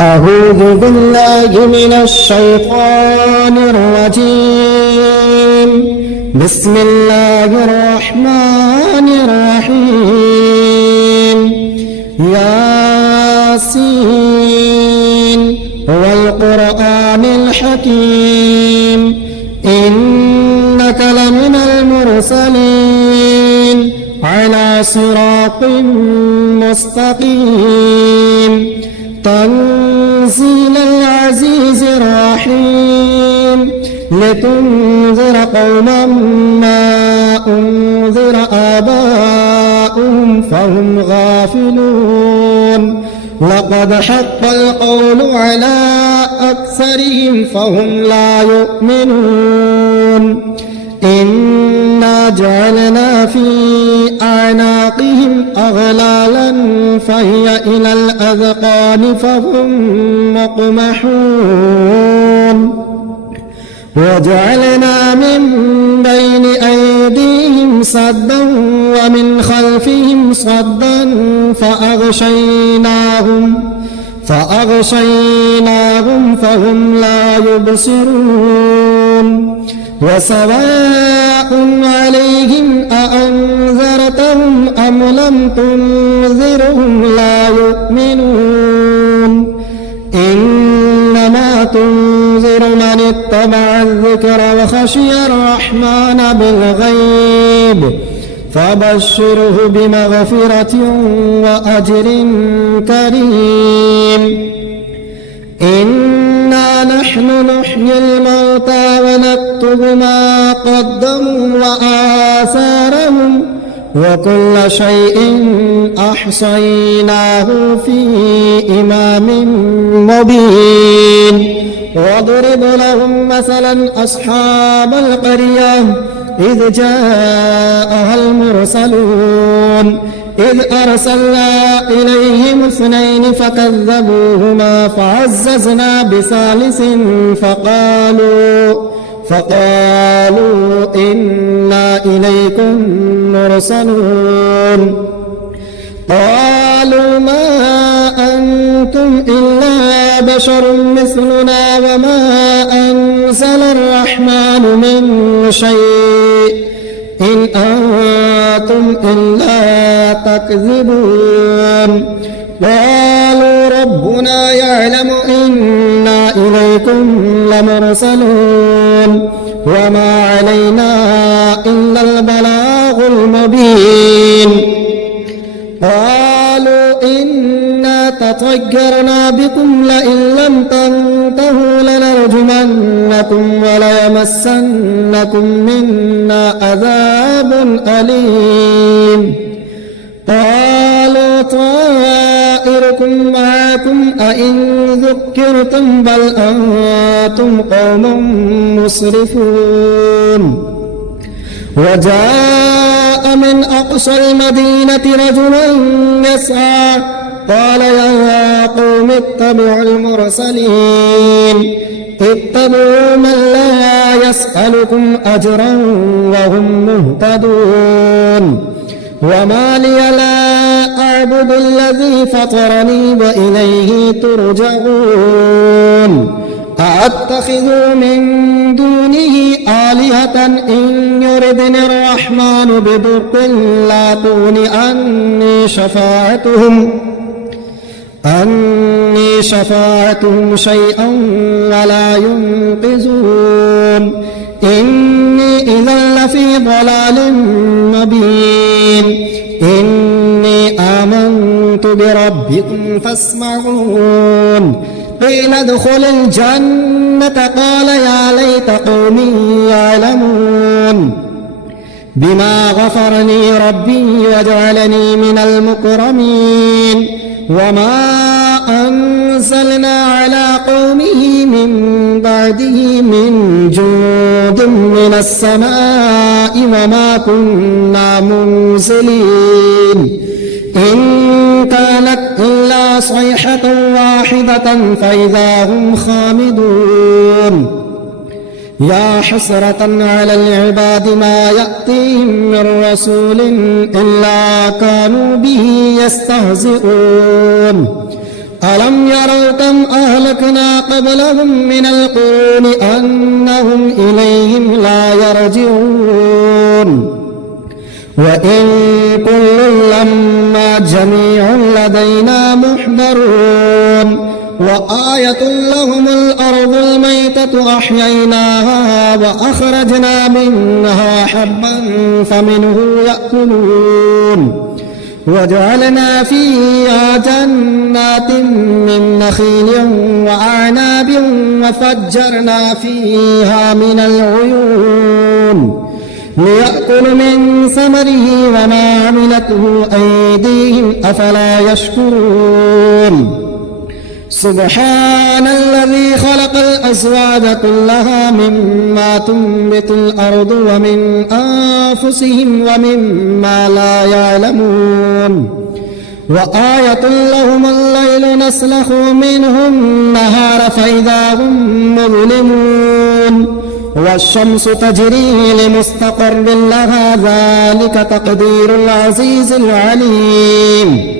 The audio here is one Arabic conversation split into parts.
أعوذ بالله من الشيطان الرجيم. بسم الله الرحمن الرحيم. ياسين والقرآن الحكيم إنك لمن المرسلين على صراط مستقيم تنزيل العزيز الرحيم لتنذر قوما ما أنذر آباؤهم فهم غافلون لقد حق القول على أكثرهم فهم لا يؤمنون إنا جعلنا في أعناقهم أغلالا فهي إلى الأذقان فهم مقمحون وجعلنا من بين أيديهم صدا ومن خلفهم صدا فأغشيناهم فهم لا يبصرون وسواء عليهم أأنذرتهم أم لم تنذرهم لا يؤمنون إنما تنذر من اتبع الذكر وخشي الرحمن بالغيب فبشره بمغفرة وأجر كريم. إنا نحن نحيي الموتى ونكتب ما قدموا وآثارهم وكل شيء أحصيناه في إمام مبين. واضرب لهم مثلا أصحاب القرية إذ جاءها المرسلون إذ أرسلنا إليهم 2 فكذبوهما فعززنا بثالث فقالوا إنا إليكم مرسلون قالوا ما أنتم إلا بشر مثلنا وما أنزل الرحمن من شيء إن أنتم إلا تكذبون قالوا ربنا يعلم إنا إليكم لمرسلون وما علينا إلا البلاغ المبين. قالوا إنا تطيرنا بكم لئن لم تنتهوا لنرجمنكم وليمسنكم منا عذاب أليم. قالوا طائركم معكم أئن ذكرتم بل أنتم قوم مسرفون. وجاء من أقصى المدينة رجل يسعى قال يا قوم اتبعوا المرسلين اتبعوا من لا يسألكم أجرا وهم مهتدون. وما لي لا أعبد الذي فطرني وإليه ترجعون. أأتخذ من دونه آلهة إن يردني الرحمن بضر لا تغن عني شفاعتهم شيئا ولا ينقذون. إني إذا لفي ضلال مبين. إني آمنت بربكم فاسمعون. قيل ادخل الجنة قال يا ليت قومي يعلمون بما غفرني ربي وجعلني من المكرمين. وما أنزلنا على قومه من بعده من جود من السماء وما كنا منزلين. إن كانت إلا صيحة واحدة فإذا هم خامدون. يا حسرة على العباد ما يأتيهم من رسول إلا كانوا به يستهزئون. ألم يروا كم أهلكنا قبلهم من القرون أنهم إليهم لا يرجعون وإن كل لما جميع لدينا محضرون وآية لهم الأرض الميتة أحييناها وأخرجنا منها حبا فمنه يأكلون وجعلنا فيها جنات من نخيل وأعناب وفجرنا فيها من العيون ليأكل من ثمره وما عملته أيديهم أفلا يشكرون سبحان الذي خلق الأزواج كلها مما تنبت الأرض ومن أنفسهم ومما لا يعلمون وآية لهم الليل نسلخ منه النهار فإذا هم مظلمون والشمس تجري لمستقر لها ذلك تقدير العزيز العليم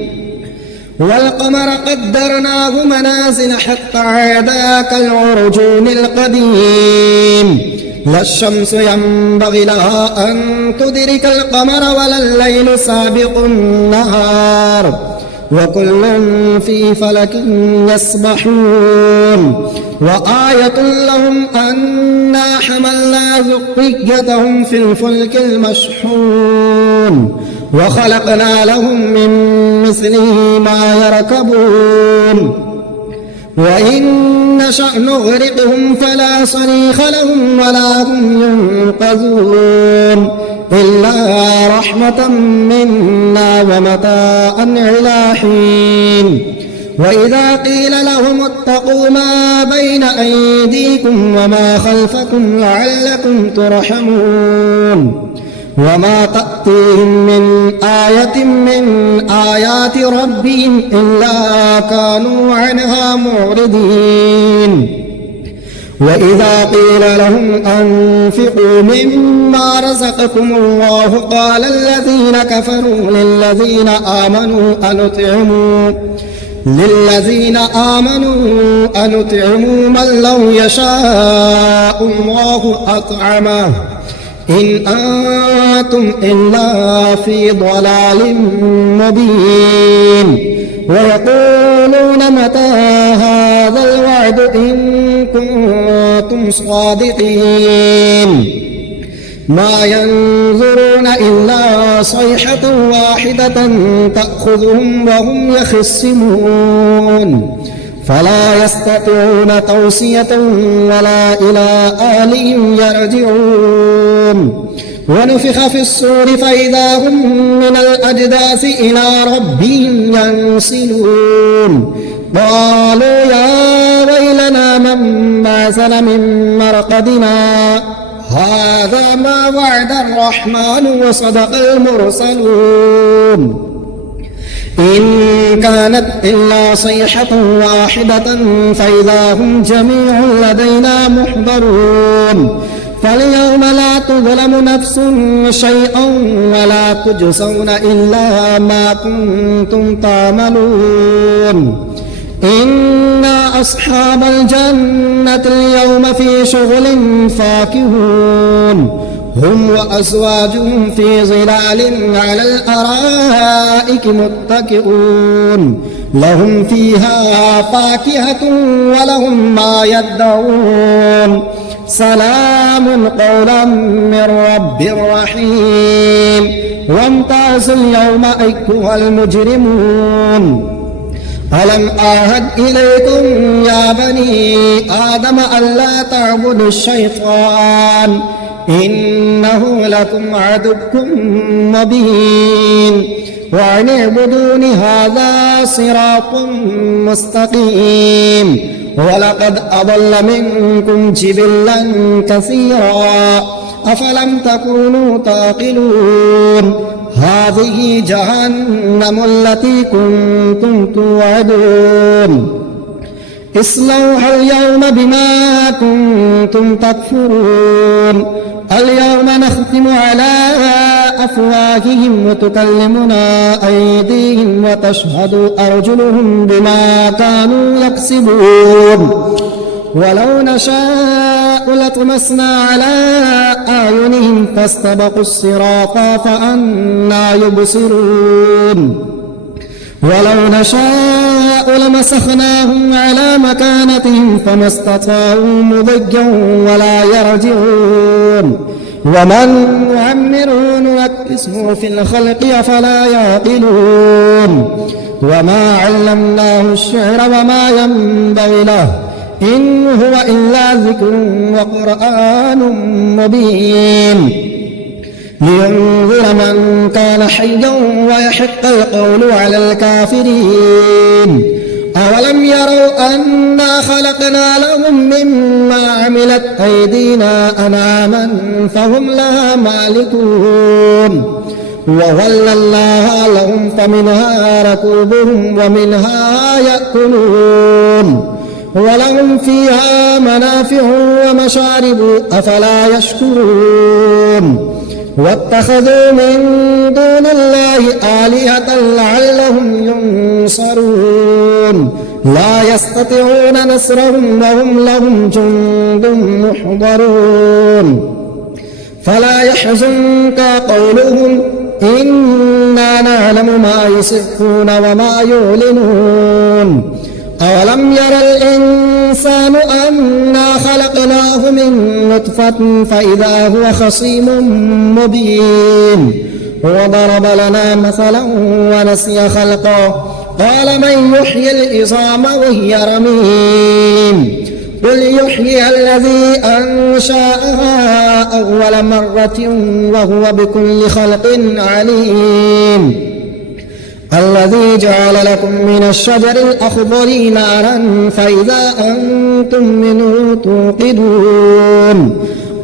والقمر قدرناه منازل حتى عاد كالعرجون القديم لا الشمس ينبغي لها أن تدرك القمر ولا الليل سابق النهار وكل في فلك يسبحون وآية لهم أنا حملنا ذريتهم في الفلك المشحون وخلقنا لهم من مثله ما يركبون وإن نشأ نغرقهم فلا صريخ لهم ولا هم ينقذون إلا رحمة منا ومتاعا إلى حين وإذا قيل لهم اتقوا ما بين أيديكم وما خلفكم لعلكم ترحمون وما تأتيهم من آية من آيات ربهم إلا كانوا عنها معرضين وإذا قيل لهم أنفقوا مما رزقكم الله قال الذين كفروا للذين آمنوا أنطعموا من لو يشاء الله أطعمه إن أنتم إلا في ضلال مبين ويقولون متى هذا الوعد إن كنتم صادقين ما ينظرون إلا صيحة واحدة تأخذهم وهم يخصمون فلا يستطيعون توصية ولا إلى أهلهم يرجعون ونفخ في الصور فإذا هم من الأجداث إلى ربهم ينسلون قالوا يا ويلنا من بعثنا من مرقدنا هذا ما وعد الرحمن وصدق المرسلون إن كانت إلا صيحة واحدة فإذا هم جميع لدينا محضرون فاليوم لا تظلم نفس شيئا ولا تجزون إلا ما كنتم تعملون إنا أصحاب الجنة اليوم في شغل فاكهون هم وأزواجهم في ظلال على الأرائك متكئون لهم فيها فاكهة ولهم ما يدعون سلام قولا من رب رحيم وامتازوا اليوم أيها المجرمون ألم أعهد إليكم يا بني آدم ألا تعبدوا الشيطان إنه لكم عدو مبين وأن اعبدون هذا صراط مستقيم ولقد أضل منكم جبلا كثيرا أفلم تكونوا تعقلون هذه جهنم التي كنتم توعدون اصلوها اليوم بما كنتم تكفرون اليوم نختم على أفواههم وتكلمنا أيديهم وتشهد أرجلهم بما كانوا يكسبون ولو نشاء لطمسنا على أعينهم فاستبقوا الصراط فأنى يبصرون ولو نشاء لمسخناهم على مكانتهم فما استطاعوا مضيا ولا يرجعون ومن نعمره ننكسه في الخلق أفلا يعقلون وما علمناه الشعر وما ينبغي له إن هو إلا ذكر وقرآن مبين لينذر من كان حيا ويحق القول على الكافرين أولم يروا أنا خلقنا لهم مما عملت أيدينا أنعاما فهم لها مالكون وظللناها لهم فمنها ركوبهم ومنها يأكلون ولهم فيها منافع ومشارب أفلا يشكرون واتخذوا من دون الله آلهة لعلهم ينصرون لا يستطيعون نصرهم وهم لهم جند محضرون فلا يحزنك قولهم إنا نعلم ما يسرون وما يعلنون أولم ير الإنسان أنا خلقناه من نطفة فإذا هو خصيم مبين وضرب لنا مثلا ونسي خلقه قال من يحيي العظام وهي رميم قل يحييها الذي أنشأها أول مرة وهو بكل خلق عليم الذي جعل لكم من الشجر الأخضر نارا فإذا أنتم منه توقدون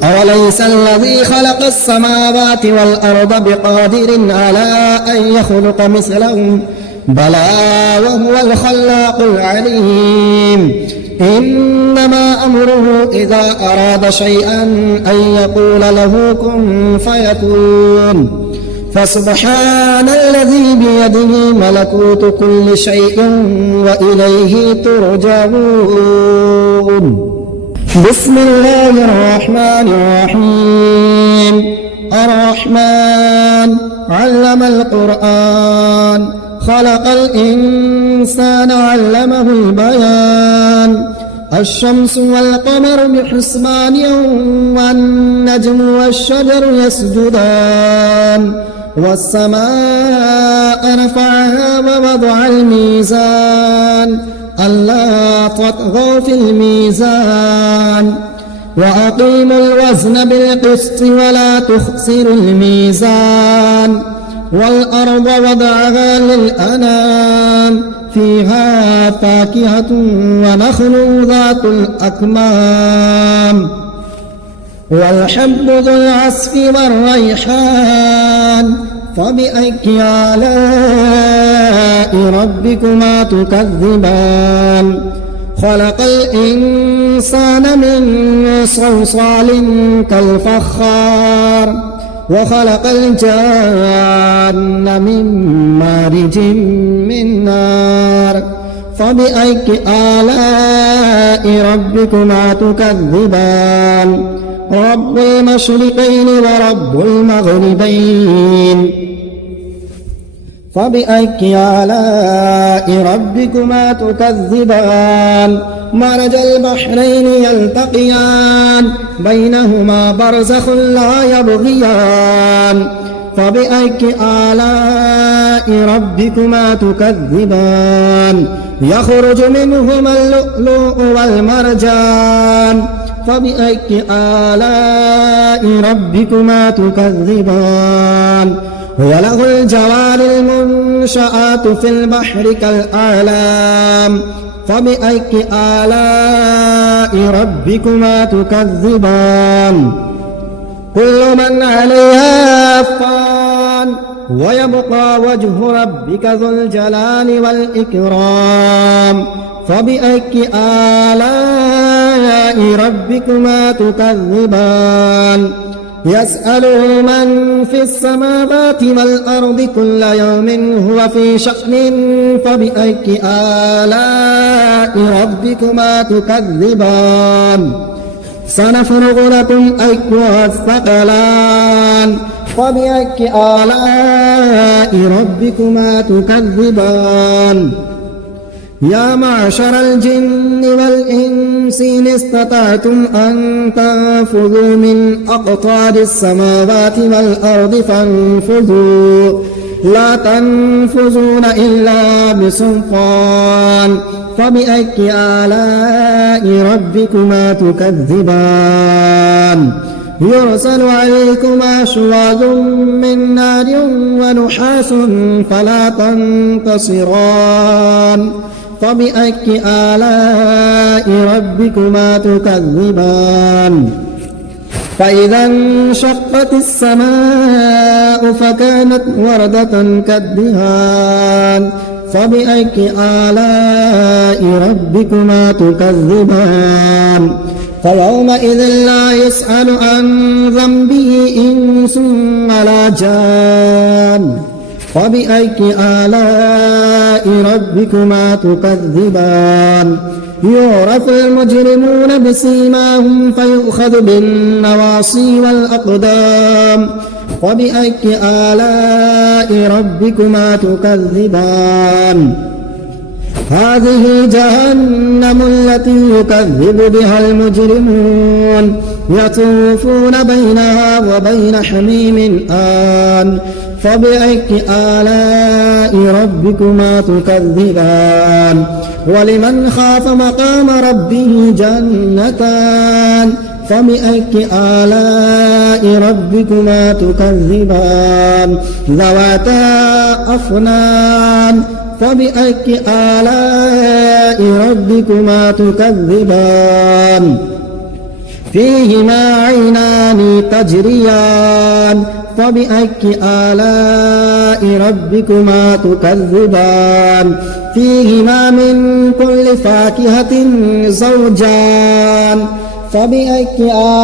أوليس الذي خلق السماوات والأرض بقادر على أن يخلق مثلهم بلى وهو الخلاق العليم إنما أمره إذا أراد شيئا أن يقول له كن فيكون فسبحان الذي بيده ملكوت كل شيء وإليه ترجعون بسم الله الرحمن الرحيم الرحمن علم القرآن خلق الإنسان علمه البيان الشمس والقمر بحسبان والنجم والشجر يسجدان والسماء رفعها ووضع الميزان ألا تطغوا في الميزان وأقيموا الوزن بالقسط ولا تخسروا الميزان والأرض وضعها للأنام فيها فاكهة ونخل ذات الأكمام والحب ذو العصف والريحان فبأي آلاء ربكما تكذبان خلق الإنسان من صلصال كالفخار وخلق الجان من مارج من نار فبأي آلاء ربكما تكذبان رب المشرقين ورب المغربين فبأي آلاء ربكما تكذبان مرج البحرين يلتقيان بينهما برزخ لا يبغيان فبأي آلاء ربكما تكذبان يخرج منهما اللؤلؤ والمرجان فبأي آلاء ربكما تكذبان وله الجوار المنشآت في البحر كالأعلام فبأي آلاء ربكما تكذبان كل من عليها فان ويبقى وجه ربك ذو الجلال والإكرام فبأي آلاء ربكما تكذبان يسأله من في السماوات والأرض كل يوم هو في شأن فبأي آلاء ربكما تكذبان سنفرغ لكم أيها الثقلان فبأي آلاء ربكما تكذبان يا معشر الجن والإنس إن استطعتم أن تنفذوا من أقطار السماوات والأرض فانفذوا لا تنفذون إلا بسلطان فبأي آلاء ربكما تكذبان يرسل عليكما شواظ من نار ونحاس فلا تنتصران فبأي آلاء ربكما تكذبان فإذا انشقت السماء فكانت وردة كالدهان فبأي آلاء ربكما تكذبان فيومئذ لا يسأل عن ذنبه إنس ولا جان فبأي آلاء ربكما تكذبان يعرف المجرمون بسيماهم فيؤخذ بالنواصي والأقدام فبأي آلاء ربكما تكذبان هذه جهنم التي يكذب بها المجرمون يطوفون بينها وبين حميم آن فبأي آلاء ربكما تكذبان ولمن خاف مقام ربه جنتان فبأي آلاء ربكما تكذبان ذواتا أفنان فبأي آلاء ربكما تكذبان فيهما عينان تجريان فبأي آلاء ربكما تكذبان فيهما من كل فاكهة زوجان فبأي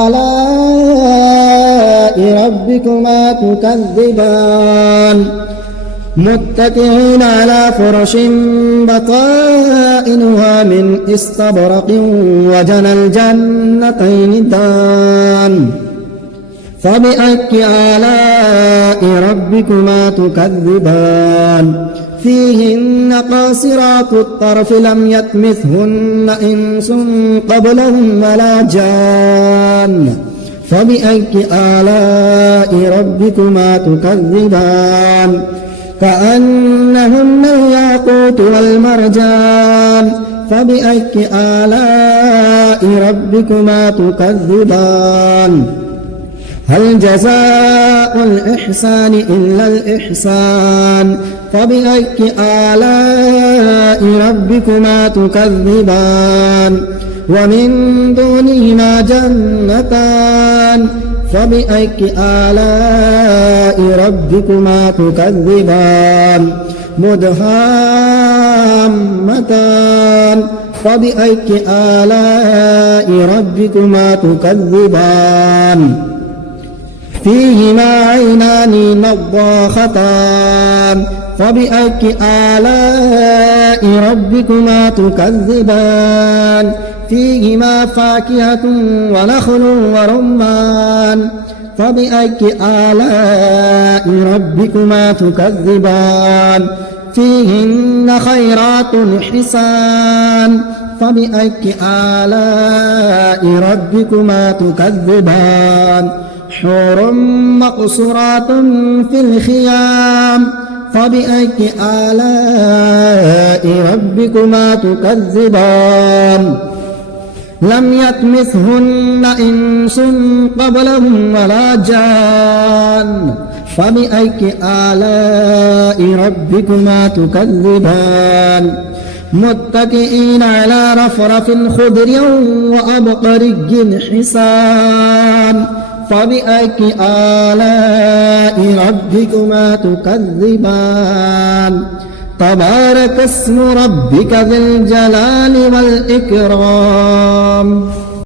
آلاء ربكما تكذبان متكئين على فرش بطائنها من استبرق وجنى الجنتين دان فبأي آلاء ربكما تكذبان فيهن قاصرات الطرف لم يطمثهن إنس قبلهم ولا جان فبأي آلاء ربكما تكذبان كأنهن الياقوت والمرجان فبأي آلاء ربكما تكذبان هل جزاء الإحسان إلا الإحسان فبأي آلاء ربكما تكذبان ومن دونهما جنتان فبأي آلاء ربكما تكذبان مدهامتان فبأي آلاء ربكما تكذبان فيهما عينان نضاختان فبأي آلاء ربكما تكذبان فيهما فاكهة ونخل ورمان فبأي آلاء ربكما تكذبان فيهن خيرات حسان فبأي آلاء ربكما تكذبان حور مقصورات في الخيام فبأي آلاء ربكما تكذبان لم يطمثهن إنس قبلهم ولا جان فبأي آلاء ربكما تكذبان متكئين على رفرف خضر وأبقري حسان فبأي آلاء ربكما تكذبان تبارك اسم ربك ذي الجلال والإكرام.